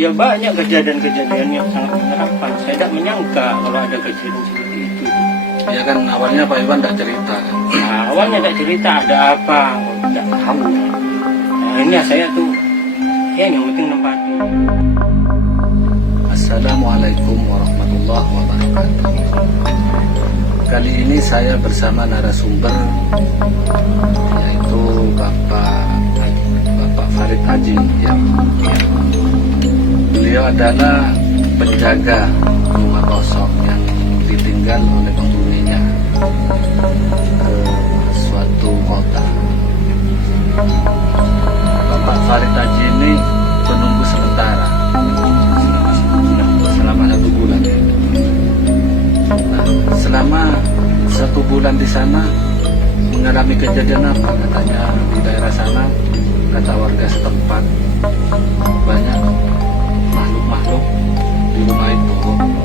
ya banyak kejadian-kejadian yang sangat menyeramkan. Saya tidak menyangka kalau ada kejadian seperti itu. Ya kan awalnya Pak Iwan tidak cerita kan? Nah, awalnya tidak cerita ada apa, tidak tahu. Nah, akhirnya saya tuh, ya yang penting nempati. Assalamualaikum warahmatullahi wabarakatuh. Kali ini saya bersama narasumber, yaitu Bapak Farid Haji. Beliau adalah penjaga rumah kosong yang ditinggal oleh penghuninya ke suatu kota. Bapak Farid Haji ini penunggu sementara selama 1 bulan. Nah, selama 1 bulan di sana mengalami kejadian apa? Katanya di daerah sana, kata warga setempat, banyak makhluk-makhluk di rumah itu,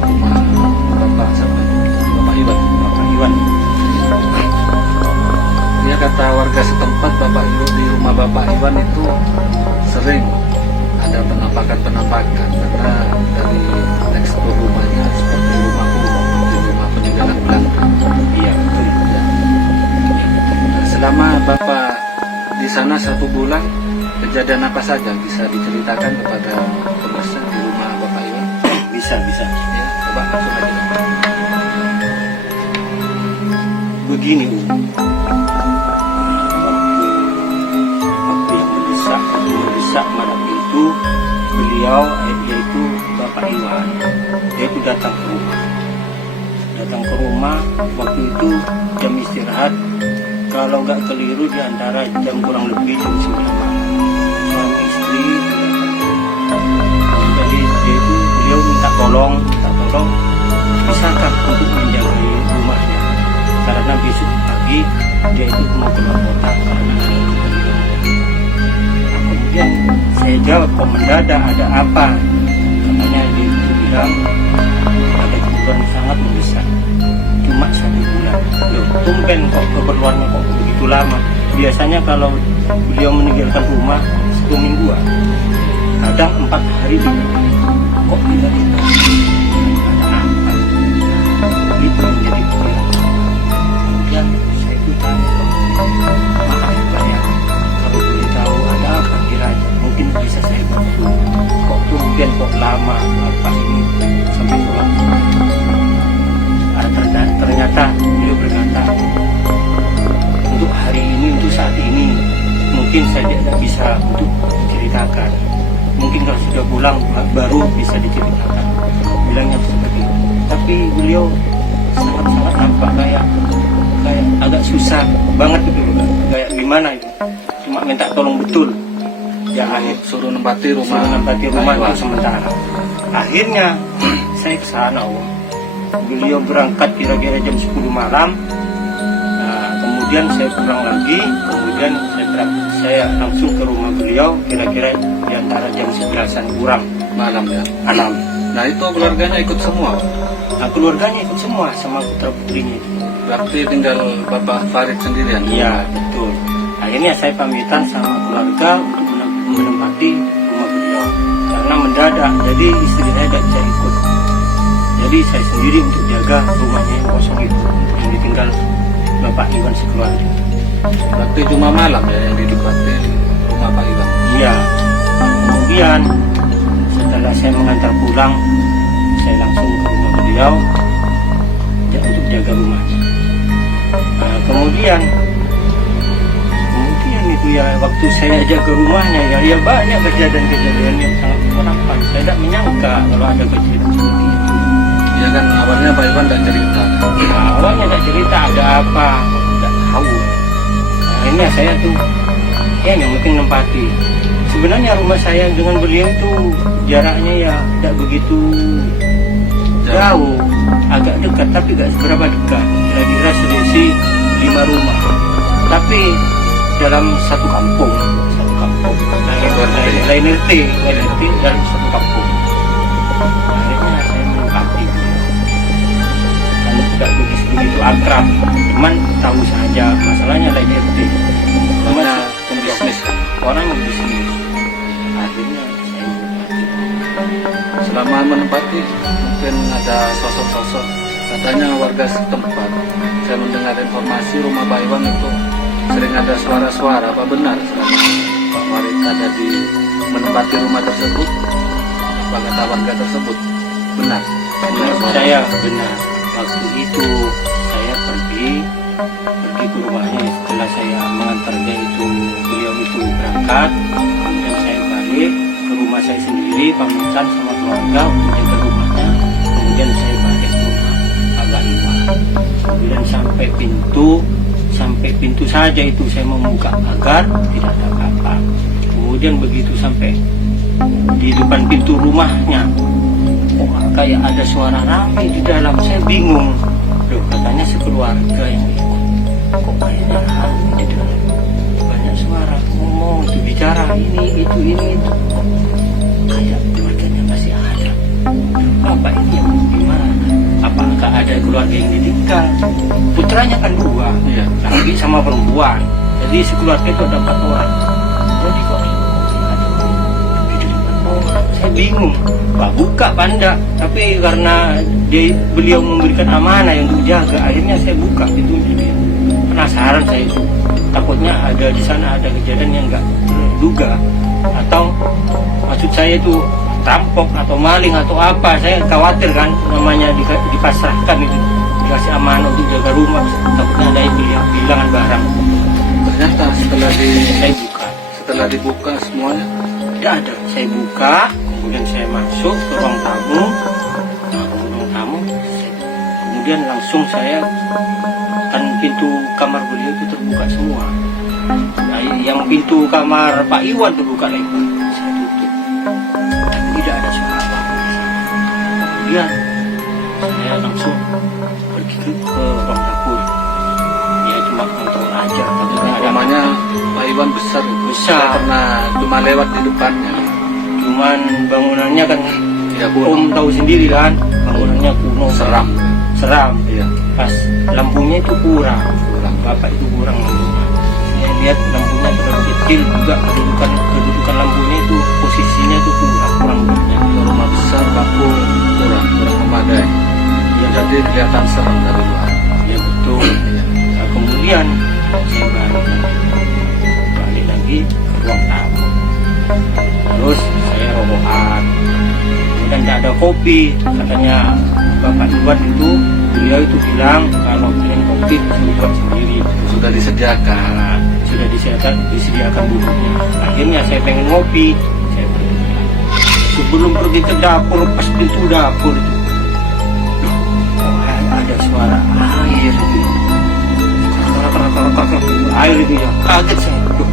rumah Bapak sama Bapak Iwan. Dia kata warga setempat, di rumah Bapak Iwan itu sering ada penampakan karena dari tekstur rumahnya seperti rumah kuno, seperti rumah peninggalan Belanda. Iya, betul. Ya. Nah, selama Bapak di sana 1 bulan, kejadian apa saja bisa diceritakan kepada pemirsa di rumah Bapak Iwan? Bisa. Ya, coba langsung aja. Begini, waktu yang mendesak malam itu, beliau, yaitu Bapak Iwan, dia itu datang ke rumah. Waktu itu jam istirahat, kalau nggak keliru di antara jam kurang lebih jam 9 malam. Suami istri itu datang ke rumah. Jadi beliau minta tolong, bisakah untuk menjaga rumahnya, karena besok pagi dia itu mau keluar kota karena ada keperluan. Nah, kemudian saya jawab, kok mendadak, ada apa? Katanya dia itu bilang ada keperluan sangat mendesak, cuma 1 bulan. Loh, tumben kok keperluannya kok begitu lama. Biasanya kalau beliau meninggalkan rumah 1 mingguan, kadang 4 hari kok tiba-tiba ada apa? Itu menjadi pikiran. Kemudian saya itu tanya, maaf Pak ya, kalau boleh tahu ada apa kiranya, mungkin bisa saya bantu. Kok tumben kok lama Bapak ini sampai pulang? Ternyata beliau berkata, untuk hari ini, untuk saat ini, mungkin saya tidak bisa untuk diceritakan. Mungkin kalau sudah pulang baru bisa diceritakan. Bilangnya seperti itu. Tapi beliau sangat-sangat nampak kayak agak susah banget gitu loh. Kayak gimana itu? Cuma minta tolong betul. Ya akhir Suruh nempati rumah itu sementara. Akhirnya saya ke sana, beliau berangkat kira-kira jam 10 malam. Nah, kemudian saya pulang lagi, kemudian saya langsung ke rumah beliau kira-kira di antara jam 11-an kurang malam ya. malam. Nah itu keluarganya ikut semua. Nah, keluarganya ikut semua sama putra putrinya. Berarti tinggal Bapak Farid sendirian. Iya, betul. Akhirnya saya pamitan sama keluarga untuk menempati rumah beliau karena mendadak, jadi istri saya tidak bisa ikut. Jadi saya sendiri untuk jaga rumahnya yang kosong itu, untuk yang ditinggal Bapak Iwan sekeluarga. Berarti cuma malam ya yang ditempati rumah Pak Iwan. Iya. Kemudian setelah saya mengantar pulang, saya langsung ke rumah beliau untuk jaga rumahnya. Nah, kemudian itu ya, waktu saya jaga rumahnya ya banyak kejadian-kejadian yang sangat menyeramkan. Saya tidak menyangka kalau ada kejadian seperti itu. Ya kan awalnya Pak Iwan tidak cerita. Nah, awalnya tidak cerita ada apa, tidak tahu. Nah, ini saya tuh yang penting nempati. Sebenarnya rumah saya dengan beliau itu jaraknya ya tidak begitu jauh, agak dekat tapi tidak seberapa dekat. Kira-kira selisih 5 rumah. Tapi dalam satu kampung. Lain RT dalam satu kampung. Akhirnya saya menempati. Karena tidak begitu akrab, cuman tahu saja masalahnya lain RT. Karena pembisnis kan? Orang yang bisnis. Akhirnya saya menempati. menempati mungkin ada sosok-sosok. Katanya warga setempat, saya mendengar informasi rumah Pak Iwan itu sering ada suara-suara. Apa benar selama Pak Farid ada di menempati rumah tersebut? Apa kata warga tersebut? Benar? Saya benar. Waktu itu saya pergi ke rumahnya setelah saya mengantar dia itu, beliau itu berangkat, kemudian saya balik ke rumah saya sendiri, pamitan sama keluarga untuk jaga rumahnya, kemudian saya balik ke rumah Pak Iwan. Kemudian sampai pintu saja itu saya membuka pagar, tidak ada apa-apa. Kemudian begitu sampai di depan pintu rumahnya, kok kayak ada suara ramai di dalam. Saya bingung. Loh, katanya sekeluarga yang ikut. Kok kayaknya ramai di dalam. Banyak suara ngomong, itu bicara ini itu. Kok kayak keluarganya masih ada. Bapak ini yang gimana? Apakah ada keluarga yang ditinggal? Putranya kan 2, Iya. laki sama perempuan. Jadi sekeluarga itu ada 4 orang. Jadi kok masih ada di depan orang? Saya bingung. Pak buka panda, tapi karena beliau memberikan amanah yang untuk jaga, akhirnya saya buka pintunya. Penasaran saya itu, takutnya ada di sana ada kejadian yang nggak terduga, atau maksud saya itu rampok atau maling atau apa. Saya khawatir kan, namanya dipasrahkan itu, dikasih amanah untuk jaga rumah, takutnya ada yang kehilangan barang. Ternyata setelah Saya buka, dibuka semuanya tidak ada. Saya buka, kemudian saya masuk ke ruang tamu. Kemudian langsung saya, kan pintu kamar beliau itu terbuka semua. Nah, yang pintu kamar Pak Iwan terbuka lebar, saya tutup. Tapi tidak ada suara apa-apa. Kemudian saya langsung pergi ke ruang dapur. Ya cuma kontrol aja, tapi nggak ada. rumahnya Pak Iwan besar itu. Besar. Saya pernah cuma lewat di depannya. Cuman bangunannya kan, Tidak Om kuno. tahu sendiri kan, bangunannya kuno, Seram. Iya. Pas lampunya itu kurang. Bapak itu kurang lampunya. Saya lihat lampunya terlalu kecil juga, kedudukan lampunya itu posisinya itu kurang lebihnya. Rumah besar lampu kurang memadai. Ya, Jadi kelihatan serem dari luar. ya betul. Iya. Nah, kemudian saya balik lagi ke ruang tamu. Terus saya robohan. Kemudian tidak ada kopi, katanya Bapak Iwan itu, beliau itu bilang kalau pengen kopi bisa buat sendiri. Sudah disediakan. Nah, sudah disediakan dulunya. Akhirnya saya pengen ngopi, saya pergi. Sebelum pergi ke dapur, pas pintu dapur itu, loh, kok ada suara air itu. Air itu ya, kaget saya. Loh,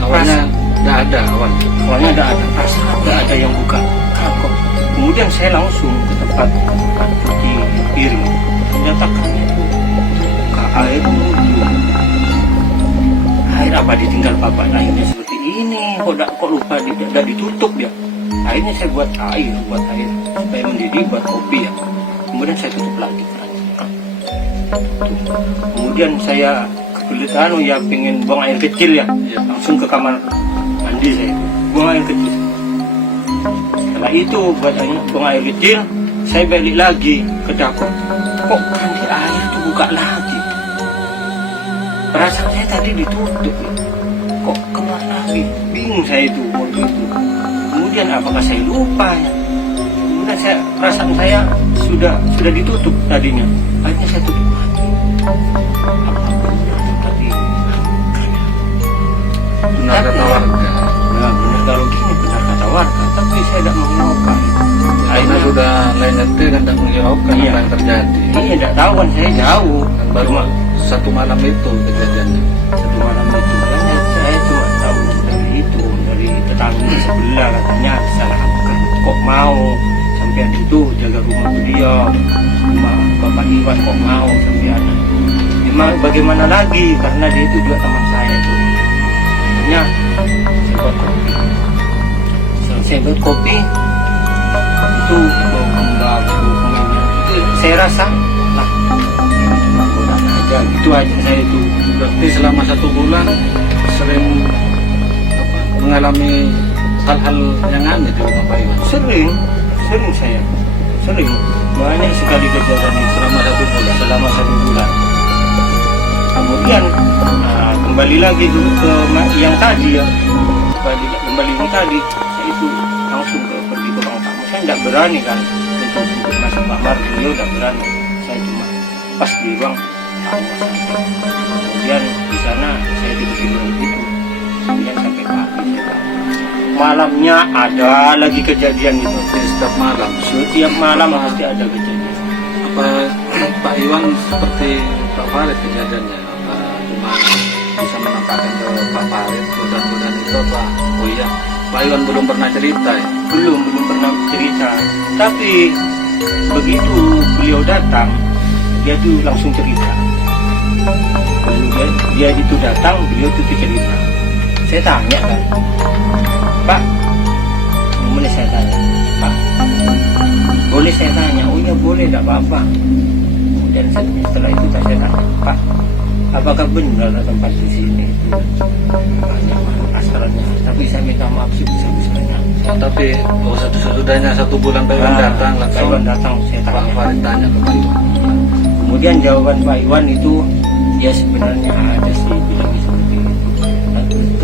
Awalnya tidak ada awalnya. awalnya ada perasaan nggak ada yang buka kapok. Kemudian saya langsung ke tempat cuci piring. Ternyata kan itu buka air muncul. Air apa ditinggal bapak lainnya seperti ini? Kok lupa tidak ditutup ya? Akhirnya saya buat air supaya mendidih buat kopi ya. Kemudian saya tutup lagi kerannya. Kemudian saya kebelet ya pengen buang air kecil ya. Iya. Langsung ke kamar mandi saya itu buang air kecil. Setelah itu buang air kecil, saya balik lagi ke dapur. Kok kanti air itu buka lagi? Perasaan saya tadi ditutup, kok keluar lagi? Bingung saya itu waktu itu. Kemudian apakah saya lupa ya? Kemudian perasaan saya sudah ditutup tadinya. Akhirnya saya tutup lagi. Apa benar tadi? Benar kata warga. Nah, benar kalau gini benar kata warga, tapi saya tidak menghiraukan. Karena sudah lain nanti kan tidak menghiraukan Iya. apa yang terjadi. Ini tidak tahu kan saya jauh. Kan baru satu malam itu kejadiannya. Satu malam itu kan saya cuma tahu dari tetangga sebelah katanya disalahkan. Kok mau sampai itu jaga rumah beliau, rumah Bapak Iwan kok mau sampai ada. Memang bagaimana lagi karena dia itu juga teman saya itu. Akhirnya saya buat kopi itu mau kembang dokumennya itu saya rasa lah mudah aja gitu aja saya itu. Berarti selama 1 bulan sering mengalami hal-hal yang aneh di rumah Pak Iwan. Sering sering banyak sekali kejadian itu selama 1 bulan. Kemudian kembali lagi ke yang tadi ya, kembali yang tadi, saya itu langsung pergi ke ruang tamu. Saya tidak berani kan untuk masuk kamar, beliau tidak berani. Saya cuma pas di ruang tamu saja. Kemudian di sana saya tidur itu, kemudian sampai pagi. Malamnya ada lagi kejadian itu. Setiap malam pasti ada kejadian. Apa Pak Iwan seperti Pak Farid kejadiannya? Apa cuma bisa menampakkan ke Pak Farid godaan-godaan itu apa? Oh iya, Pak Iwan belum pernah cerita ya? Belum pernah cerita. Tapi begitu beliau datang, dia tuh langsung cerita. Dia itu datang, beliau tuh cerita. Saya tanya kan, Pak, boleh saya tanya? Pak, boleh saya tanya? Oh iya boleh, tidak apa-apa. Kemudian setelah itu saya tanya, Pak, apakah benar tempat di sini itu banyak makhluk astralnya? Tapi saya minta maaf sebesar-besarnya. Tapi sesudahnya 1 bulan Pak Iwan datang, saya tanya. Pak Farid tanya ke Pak Iwan. Kemudian jawaban Pak Iwan itu, ya sebenarnya ada sih bilangnya seperti itu.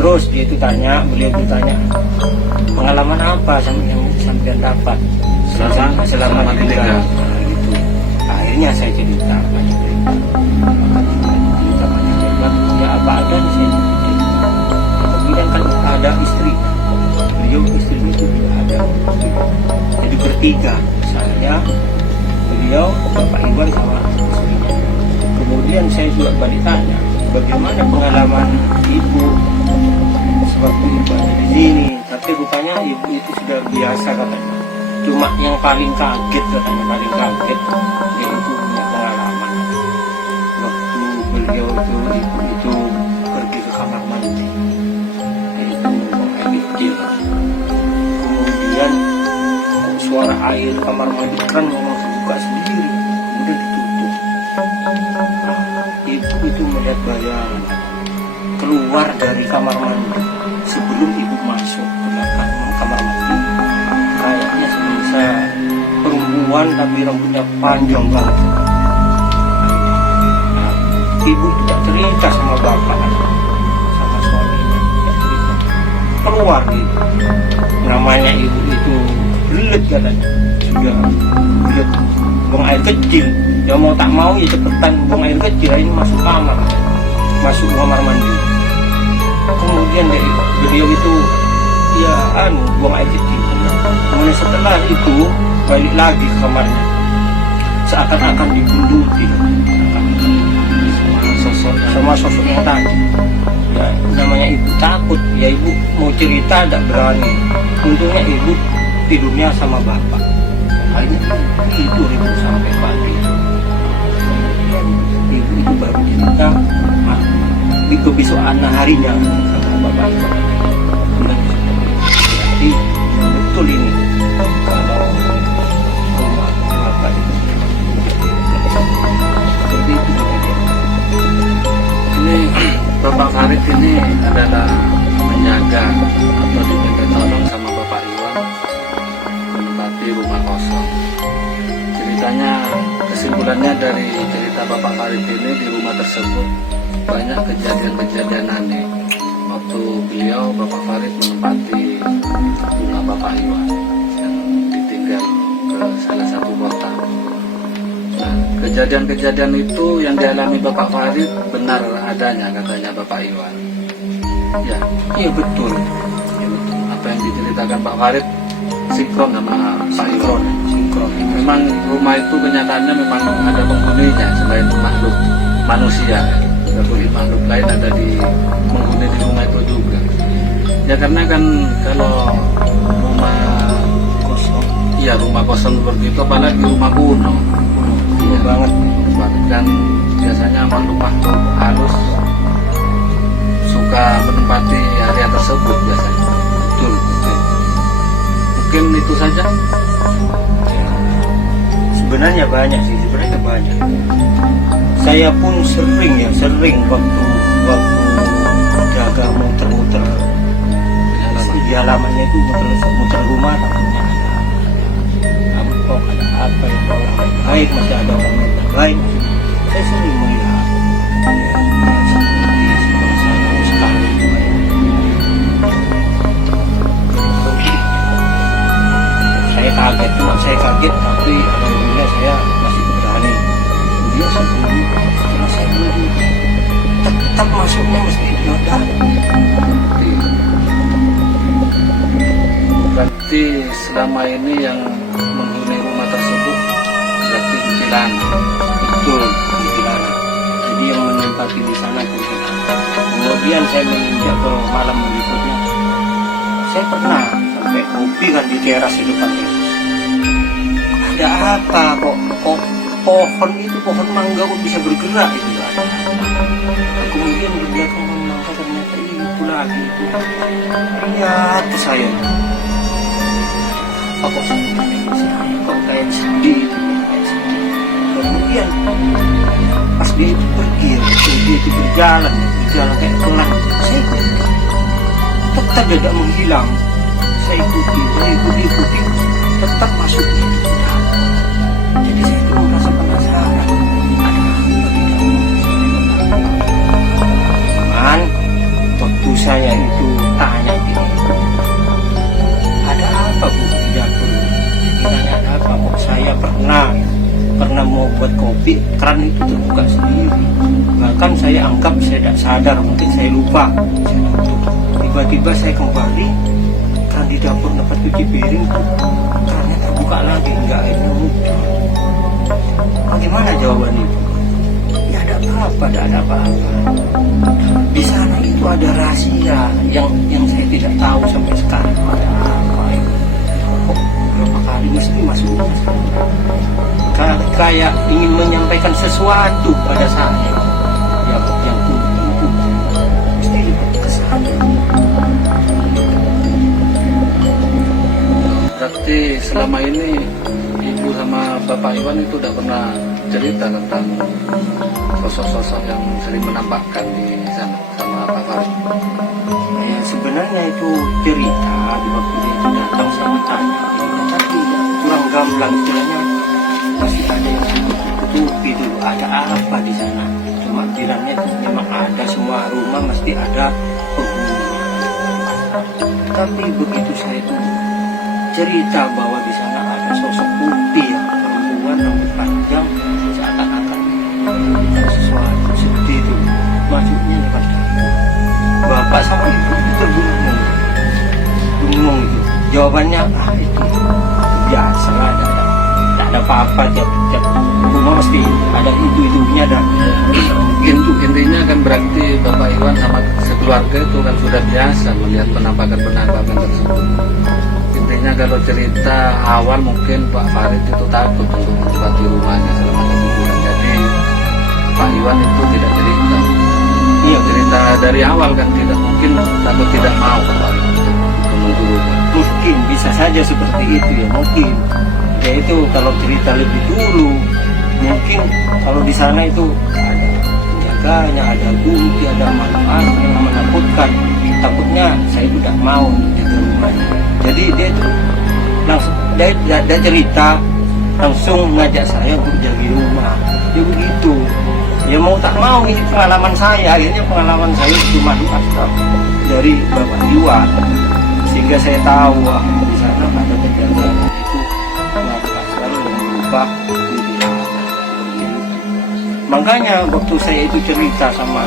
Terus dia itu tanya, beliau itu tanya, pengalaman apa yang sampai dapat selama tinggal? Gitu. Akhirnya saya cerita banyak cerita. Ya apa ada saya cerita. Kemudian kan ada istri, beliau istrinya itu juga ada. Jadi bertiga, saya, beliau, Bapak Iwan sama istrinya. Kemudian saya juga balik tanya, bagaimana pengalaman ibu sewaktu ibu ada di sini? Tapi rupanya ibu itu sudah biasa katanya. Cuma yang paling kaget katanya, paling kaget dia itu punya pengalaman. Waktu beliau ibu itu pergi ke kamar mandi, itu air kecil. Kemudian suara air kamar mandi kan memang buka sendiri, kemudian ditutup. Ibu itu melihat bayangan keluar dari kamar mandi sebelum ibu masuk ke belakang kamar mandi. Kayaknya sebisa perempuan tapi rambutnya panjang banget. Ibu tidak cerita sama bapak, sama suaminya, tidak cerita. Keluar gitu. Namanya ibu itu belet katanya, sudah belet buang air kecil. Ya mau tak mau ya cepetan buang air kecil, ini masuk kamar, masuk kamar mandi. Kemudian beliau itu ya buang air kecil. Kemudian setelah itu balik lagi ke kamarnya, seakan-akan dibunduti sama sosok yang tadi. Ya namanya ibu takut, ya ibu mau cerita tidak berani. Untungnya ibu tidurnya sama bapak. Akhirnya tidur ibu sampai pagi. Ibu itu baru cerita di kebesokan harinya sama bapak. Jadi betul ini kalau rumah bapak itu seperti itu kejadian. Ini Bapak Farid ini adalah menjaga atau diminta tolong sama Bapak Iwan menempati rumah kosong. Ceritanya, kesimpulannya dari cerita Bapak Farid ini, di rumah tersebut banyak kejadian-kejadian aneh waktu beliau Bapak Farid menempati rumah Bapak Iwan yang ditinggal ke salah satu kota. Nah, kejadian-kejadian itu yang dialami Bapak Farid benar adanya katanya Bapak Iwan. Ya, Iya betul. ya betul. Apa yang diceritakan Pak Farid sinkron sama Pak Iwan. Sinkron. Memang rumah itu kenyataannya memang ada penghuninya selain makhluk manusia. Tapi makhluk lain ada di penghuni di rumah itu juga. Ya karena kan kalau rumah Kosong. iya rumah kosong seperti itu, apalagi rumah kuno. Iya banget. Dan biasanya makhluk-makhluk halus suka menempati area tersebut biasanya. Betul. Mungkin itu saja. Sebenarnya banyak sih, sebenarnya banyak. Saya pun sering waktu jaga muter-muter di halamannya itu muter rumah, takutnya ada baik, masih ada orang yang baik. Saya sering melihat ya, seperti saya sekali saya kaget, cuma saya kaget, tapi alhamdulillah saya masih berani. Dia sebelum setelah saya tunggu tetap masuknya mesti diodah. Berarti selama ini yang menghuni rumah tersebut berarti kuntilanak. Betul, kuntilanak. Jadi yang menempati di sana kuntilanak. Kemudian saya menginjak ke malam berikutnya. Saya pernah sampai ngopi kan di teras di depan teras. Ada apa kok pohon itu, pohon mangga kok bisa bergerak itu kan? Kemudian di belakang pohon mangga ternyata itu lagi itu. Lihat ke saya. Apa kok sebenarnya saya kok kayak sedih itu, kayak sedih. Kemudian pas dia itu pergi, dia itu berjalan kayak pelan. Saya ikuti, tetap tidak menghilang. Saya ikuti, tetap masuknya. Jadi saya itu merasa penasaran. Ada apa waktu saya itu tanya gini, ada apa Bu di dapur? Ditanya ada apa kok saya pernah mau buat kopi, keran itu terbuka sendiri. Bahkan saya anggap saya tidak sadar, mungkin saya lupa. Saya tutup. Tiba-tiba saya kembali, keran di dapur dapat cuci piring, kerannya terbuka lagi, enggak airnya muncul. Bagaimana jawaban itu? Ya ada apa-apa, tidak ada apa-apa. Di sana itu ada rahasia yang saya tidak tahu sampai sekarang. Ada apa itu? Kok berapa kali mesti masuk kayak ingin menyampaikan sesuatu pada saya yang tunggu mesti ke sana. Berarti selama ini Ibu sama Bapak Iwan itu udah pernah cerita tentang sosok-sosok yang sering menampakkan di sana sama Pak Farid? Ya sebenarnya itu cerita di waktu dia itu datang saya bertanya, tapi ya, kurang gamblang istilahnya, masih ada yang tutupi dulu, ada apa di sana? Cuma bilangnya memang ada, semua rumah mesti ada penghuni. Tapi begitu saya itu cerita bahwa di sana ada sosok putih yang perempuan rambut panjang, seakan-akan memberikan sesuatu sedih itu, maksudnya lewat dapur. Bapak sama ibu itu bingung itu. Jawabannya itu biasa lah, tak ada apa-apa, tiap rumah mesti ada itu-itunya dan Intinya kan berarti Bapak Iwan sama sekeluarga itu kan sudah biasa melihat penampakan-penampakan tersebut. Intinya kalau cerita awal mungkin Pak Farid itu takut untuk menempati rumahnya selama 1 bulan. Jadi Pak Iwan itu tidak cerita. iya Cerita dari awal kan tidak mungkin, takut tidak mau Pak Farid untuk menunggu rumah. mungkin bisa saja seperti itu ya, mungkin ya itu kalau cerita lebih dulu mungkin kalau di sana itu ada penjaganya, ada gunti, ada manfaat yang menakutkan, takutnya saya itu tidak mau jaga rumahnya. Jadi dia itu langsung dia cerita langsung ngajak saya untuk jaga rumah. Ya begitu. Ya mau tak mau ini pengalaman saya. Akhirnya pengalaman saya cuma dari Bapak Iwan, sehingga saya tahu di sana ada penjaga itu Makassar yang berubah menjadi anak. Makanya waktu saya itu cerita sama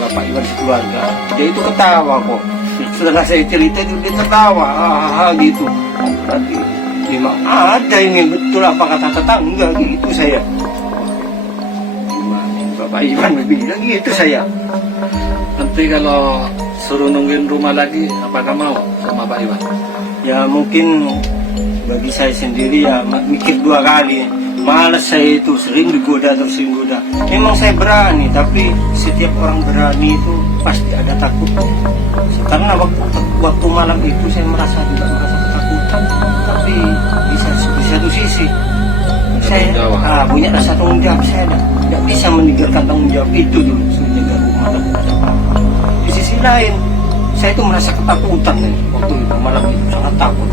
Bapak Iwan sekeluarga, dia itu ketawa kok. Setelah saya cerita itu dia tertawa, gitu. Berarti memang ada ini betul apa kata tetangga gitu saya. Gimana Bapak Iwan bilang gitu saya. Nanti kalau suruh nungguin rumah lagi, apakah mau sama Pak Iwan? Ya mungkin bagi saya sendiri ya mikir 2 kali. Malas saya itu, sering digoda. Memang saya berani, tapi setiap orang berani itu pasti ada takutnya. Karena waktu malam itu saya merasa ketakutan. Tapi di satu sisi saya punya rasa tanggung jawab. Saya tidak bisa meninggalkan tanggung jawab itu dulu. Menjaga rumah dan ada apa-apa. Di sisi lain, saya itu merasa ketakutan nih. Waktu itu malam itu sangat takut.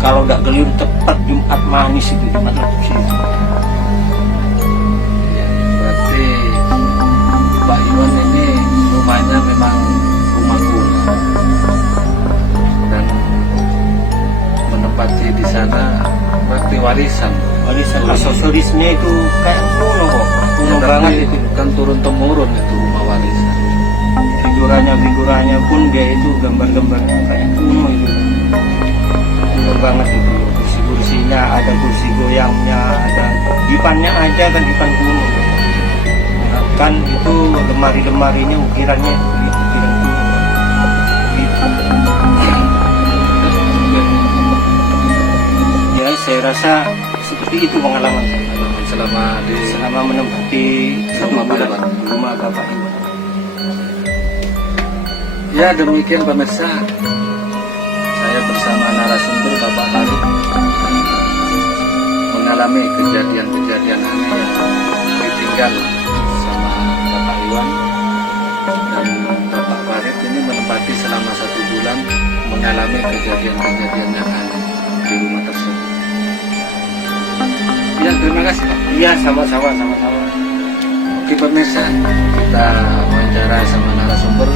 Kalau tidak keliru tepat Jumat manis itu, Jumat Lepsi. warisan. Warisan aksesorisnya itu kayak kuno kok. Kuno Ya, banget tapi itu. kan turun temurun itu rumah warisan. Figuranya pun dia itu gambar-gambarnya kayak kuno itu. Kuno banget itu. Kursi-kursinya ada kursi goyangnya, ada dipannya aja kan dipan kuno. Kan itu lemari-lemarinya ukirannya ukiran kuno. Gitu. Ya saya rasa seperti itu pengalaman saya Selama menempati Rumah bulan Bapak. rumah Bapak Iwan. Ya demikian pemirsa, saya bersama narasumber Bapak Farid mengalami kejadian-kejadian aneh yang ditinggal sama Bapak Iwan, dan Bapak Farid ini menempati selama 1 bulan mengalami kejadian-kejadian yang aneh di rumah tersebut. Ya terima kasih Pak. Iya sama-sama. Oke pemirsa, kita wawancara sama narasumber